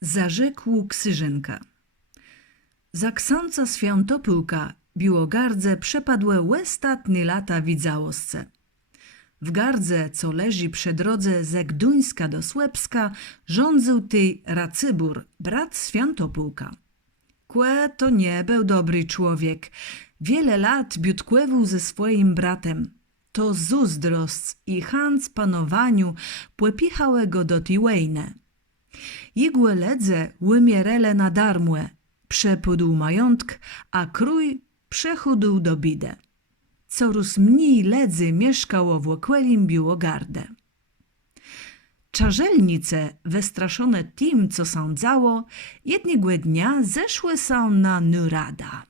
Zarzekł Ksyżynka. Za księdza Świętopylka biłogardze przepadłe ostatnie lata widzałosce. W gardze, co leży przy drodze ze Gduńska do Słepska, rządził tej Racybór, brat Świętopylka. Kłe to nie był dobry człowiek. Wiele lat biutkłewał ze swoim bratem. To zuzdrost i chęć panowaniu płepichały go do Tiłejne. Igłe ledze łymierele na darmłe, przepudł majątk, a krój przechudł do bidę. Coraz mniej ledzy mieszkało w okwelim biłogardę. Czarzelnice, wystraszone tym, co sądzało, jednego dnia zeszły są na nurada.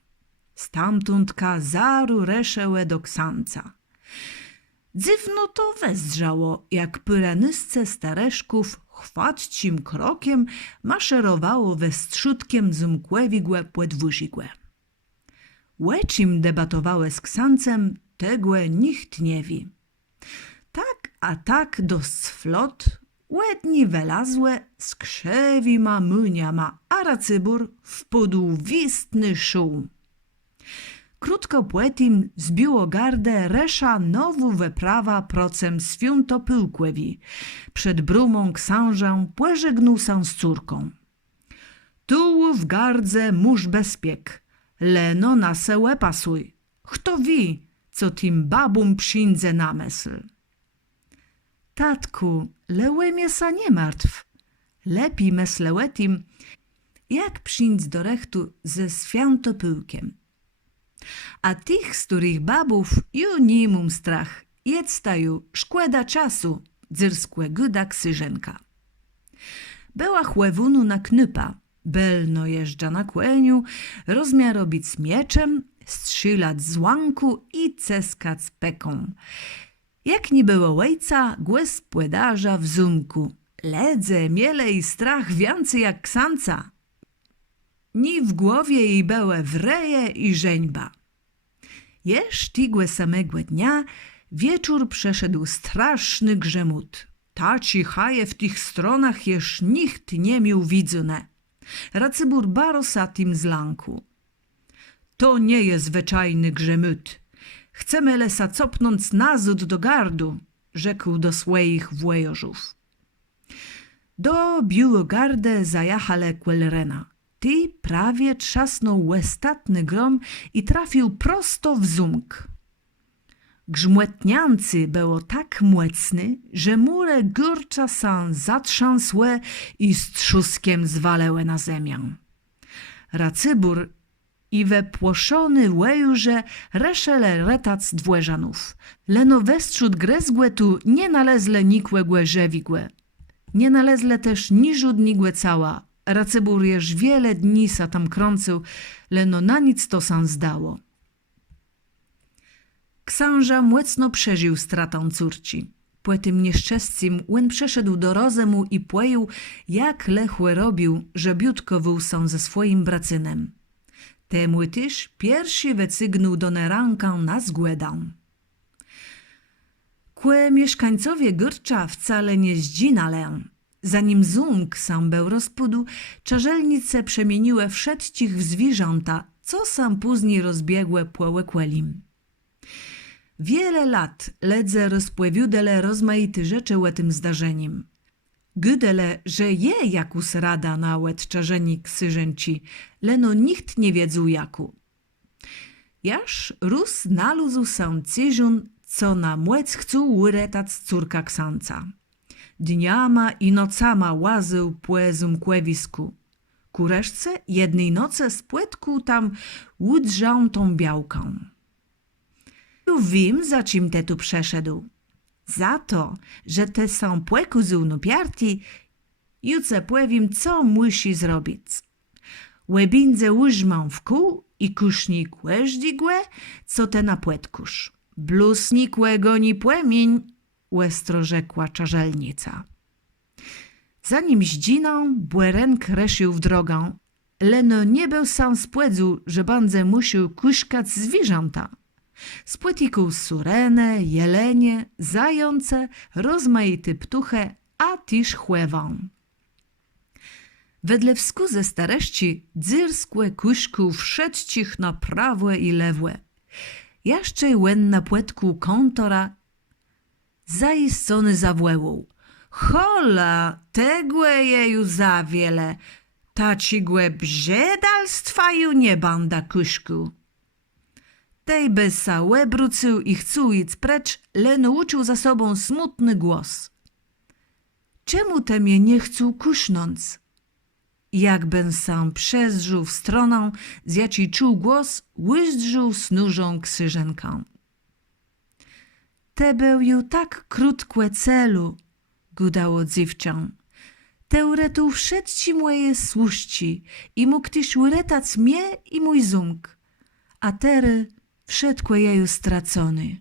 Stamtąd kazaru reszełe do księdza. Dziwno to wezrzało, jak pyranysce stareszków chwatcim krokiem maszerowało westrzutkiem zumkłewigłe płedwużigłe. Łeczim debatowały z księdzem, tegłe nikt nie wi. Tak a tak do swlot, łedni wylazłe, z krzewima myniama, a Racybór wpadł w istny szum. Krótko płetim zbiło gardę resza nowu wyprawa procem Świętopylkłewi. Przed brumą książę pożegnał się z córką. Tu w gardze mórz bezpiek, leno na sełę pasuj. Kto wi, co tym babum przyjdzie na myśl. Tatku, lełemie sa nie martw. Lepiej myślełetim, jak przyjść do rechtu ze Świętopylkiem. A tych, z których babów ju nie mam strach, jedstaju, szkłeda czasu, dzyrskłe gyda Ksyżynka. Była chłewunu na knypa, belno jeżdża na kłeniu, rozmiar robić z mieczem, strzelać z łanku i ceskać z peką. Jak nie było łejca, głos płedarza w zumku. Ledze, miele i strach więcej jak księdza. Ni w głowie jej były wreje i żeńba. Jeż tigłe samego dnia wieczór przeszedł straszny grzemut. Taci haje w tych stronach jeż nikt nie miał widzone. Racybór barosa tym z lanku. To nie jest zwyczajny grzemut. Chcemy lesa copnąć nazud do gardu, rzekł do swoich włojożów. Do biułogardę zajachale kwelerena. Ty prawie trzasnął ostatni grom i trafił prosto w zumk. Grzmłetniancy było tak młecny, że mure górcza są zatrzęsłe i z trzuskiem zwalęły na ziemię. Racybór i we płoszony łejurze reszele retac dwłeżanów. Leno westrzut grezgłe tu nie nalezle nikłe głeżewigłe. Nie nalezle też niżud nigłe cała. Racybór jeż wiele dni sa tam krącył, leno na nic to sam zdało. Książę młecno przeżył stratę córci. Po tym nieszczęściem łyn przeszedł do rozumu i płejął, jak lechłe robił, że biutko wył są ze swoim bracynem. Temu tyż pierwszy wycygnął do nerankę na zgłedę. Kłe mieszkańcowie Górcza wcale nie zdzinale. Zanim zumk sam był rozpudu, czarzelnice przemieniły wszystkich w zwierzęta, co sam później rozbiegłe płełekwelim. Wiele lat ledze rozpłewiudele rozmaite rzeczy łetym zdarzeniem. Gydele, że je jakus rada na łet czarzeni Ksyżynci, leno nikt nie wiedział jaku. Jaż Rus naluzł się cyżun, co na młec chcą uretać córka księdza. Dniama i nocama łazył po zumkłewisku. Ku reszce jednej nocy z płetku tam łudrzał tą białką. Wiem, za czym te tu przeszedł. Za to, że te są płeku zunupiarti, juce płewim, co musi zrobić. Łebindze łyżmą w kół i kusznik łeżdigłe, co te na płetkusz. Blusnikłe goni płemień, łestro rzekła czarzelnica. Zanim zdziną, błerenk reszył w drogę, leno nie był sam z płedzu, że bandze musiał kuszkać zwierzęta. Spłytiku surene, jelenie, zające, rozmaite ptuche, a tiż chłewą. Wedle wskuze stareści dzyrskłe kuśku wszedcich na prawe i lewe. Jeszcze łen na płetku kontora zaistony zawłełą. Hola, tegłe jeju za wiele, ta cigłe brzedalstwaju nie banda kuśku. Tej besa łebrucył i chcł ic precz, len uczył za sobą smutny głos. Czemu te mnie nie chcą kusznąc? Jakbym sam przezrzył w stronę, z jaci czuł głos, łyzdrzył snużą ksyżenkę. Te bełju tak krótkłe celu, gudało dziewczę. Te uretu wszedci moje słuszci i mógł tyś uretac mnie i mój zumk, a tery wszedkłe jeju stracony.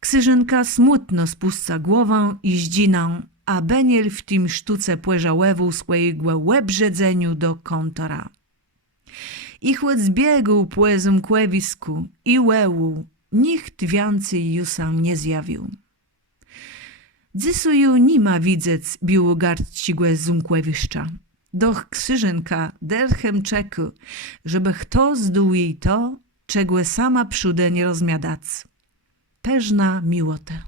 Ksyżynka smutno spuszcza głowę i zdzina, a Beniel w tym sztuce płeża łewu swojego łebrzedzeniu do kontora. I chłod zbiegł płezem kłewisku i łewu, nikt więcej ju sam nie zjawił. Dzisu nie ma widzec biłogardcigłe zumkłewiszcza. Doch Ksyżynka derchem czeku, żeby kto zdół jej to, czegłe sama przyde nie rozmiadac. Peżna miłotę.